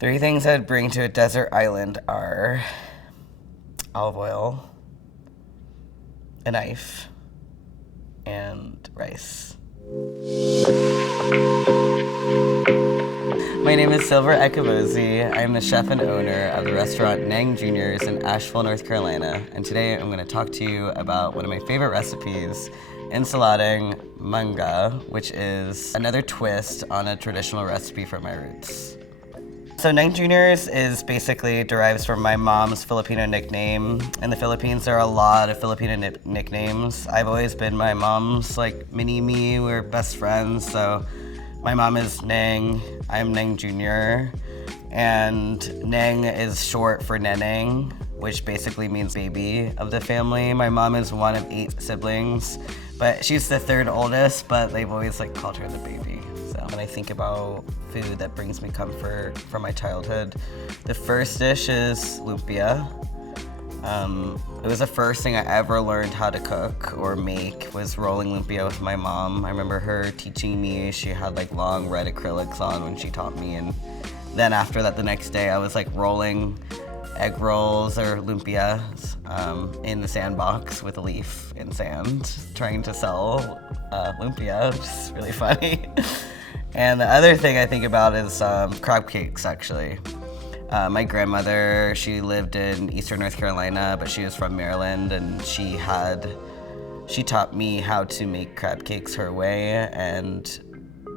Three things I'd bring to a desert island are olive oil, a knife, and rice. My name is Silver Iocovozzi. I'm the chef and owner of the restaurant Neng Jr. in Asheville, North Carolina. And today I'm going to talk to you about one of my favorite recipes, Ensaladang Mangga, which is another twist on a traditional recipe from my roots. So Neng Jr. is basically derives from my mom's Filipino nickname. In the Philippines, there are a lot of Filipino nicknames. I've always been my mom's like mini-me. We're best friends, so my mom is Neng, I'm Neng Jr., and Neng is short for Neneng, which basically means baby of the family. My mom is one of 8 siblings, but she's the 3rd oldest, but they've always like called her the baby. So when I think about food that brings me comfort from my childhood, the first dish is lumpia. It was the first thing I ever learned how to cook or make was rolling lumpia with my mom. I remember her teaching me. She had like long red acrylics on when she taught me, and then after that the next day I was like rolling egg rolls or lumpias in the sandbox with a leaf in sand, trying to sell lumpia, which is really funny. And the other thing I think about is crab cakes, actually. My grandmother, she lived in Eastern North Carolina, but she was from Maryland, and she taught me how to make crab cakes her way, and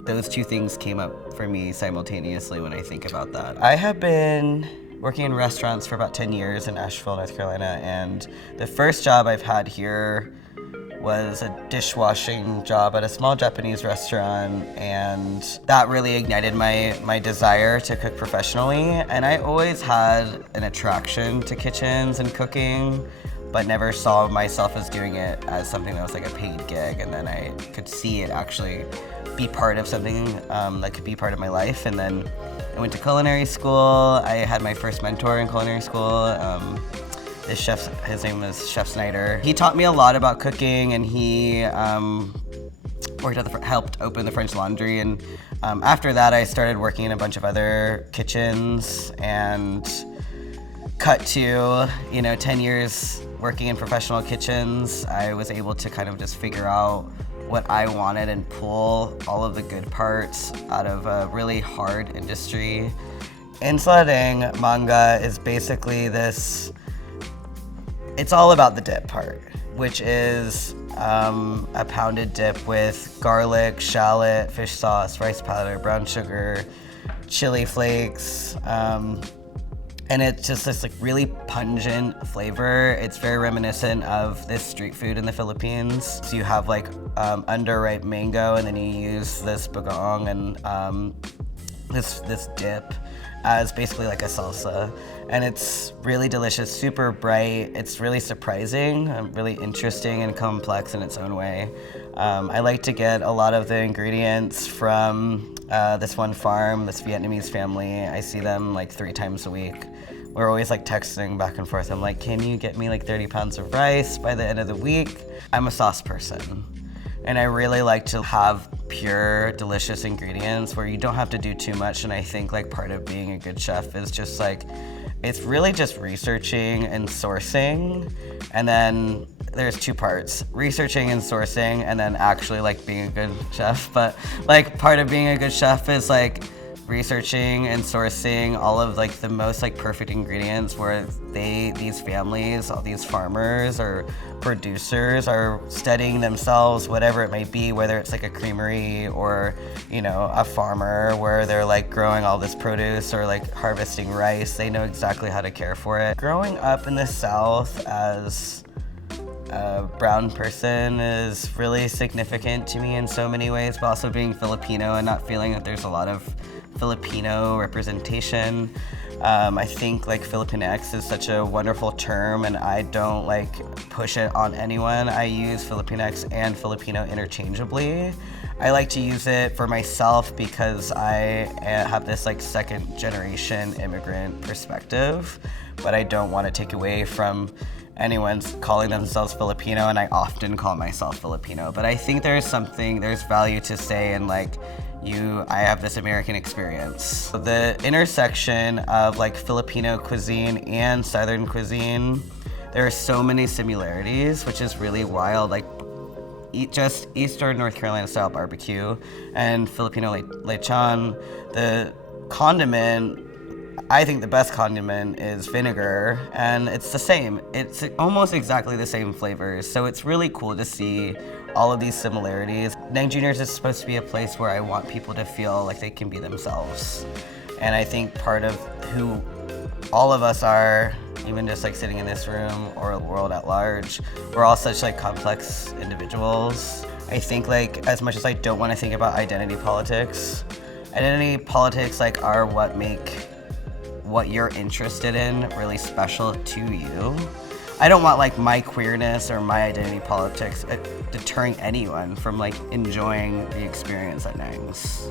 those two things came up for me simultaneously when I think about that. I have been working in restaurants for about 10 years in Asheville, North Carolina, and the first job I've had here was a dishwashing job at a small Japanese restaurant, and that really ignited my desire to cook professionally. And I always had an attraction to kitchens and cooking, but never saw myself as doing it as something that was like a paid gig, and then I could see it actually be part of something that could be part of my life. And then I went to culinary school. I had my first mentor in culinary school. This chef, his name was Chef Snyder. He taught me a lot about cooking, and he helped open the French Laundry. And after that, I started working in a bunch of other kitchens, and cut to 10 years working in professional kitchens. I was able to kind of just figure out what I wanted and pull all of the good parts out of a really hard industry. Ensaladang Mangga is basically this. It's all about the dip part, which is a pounded dip with garlic, shallot, fish sauce, rice powder, brown sugar, chili-flakes, and it's just this like really pungent flavor. It's very reminiscent of this street food in the Philippines. So you have like unripe mango, and then you use this bagong and this dip as basically like a salsa, and it's really delicious, super bright. It's really surprising, really interesting and complex in its own way. I like to get a lot of the ingredients from this one farm, this Vietnamese family. I see them like 3 times a week. We're always like texting back and forth. I'm like, can you get me like 30 pounds of rice by the end of the week? I'm a sauce person, and I really like to have pure, delicious ingredients where you don't have to do too much. And I think like part of being a good chef is just like, it's really just researching and sourcing. And then there's 2 parts, researching and sourcing, and then actually like being a good chef. But like part of being a good chef is like researching and sourcing all of like the most like perfect ingredients where these families, all these farmers or producers are studying themselves, whatever it may be, whether it's like a creamery or a farmer where they're like growing all this produce or like harvesting rice. They know exactly how to care for it. Growing up in the South as a brown person is really significant to me in so many ways, but also being Filipino and not feeling that there's a lot of Filipino representation. I think like Filipinx is such a wonderful term, and I don't like push it on anyone. I use Filipinx and Filipino interchangeably. I like to use it for myself because I have this like 2nd generation immigrant perspective, but I don't want to take away from anyone's calling themselves Filipino, and I often call myself Filipino. But I think there's value to say in like I have this American experience. The intersection of like Filipino cuisine and Southern cuisine, there are so many similarities, which is really wild. Like just Eastern North Carolina style barbecue and Filipino lechon. The condiment, I think the best condiment is vinegar, and it's the same. It's almost exactly the same flavors, so it's really cool to see all of these similarities. Neng Jr. is supposed to be a place where I want people to feel like they can be themselves. And I think part of who all of us are, even just like sitting in this room or the world at large, we're all such like complex individuals. I think like as much as I don't want to think about identity politics like are what make what you're interested in really special to you. I don't want like my queerness or my identity politics deterring anyone from like enjoying the experience at Neng's.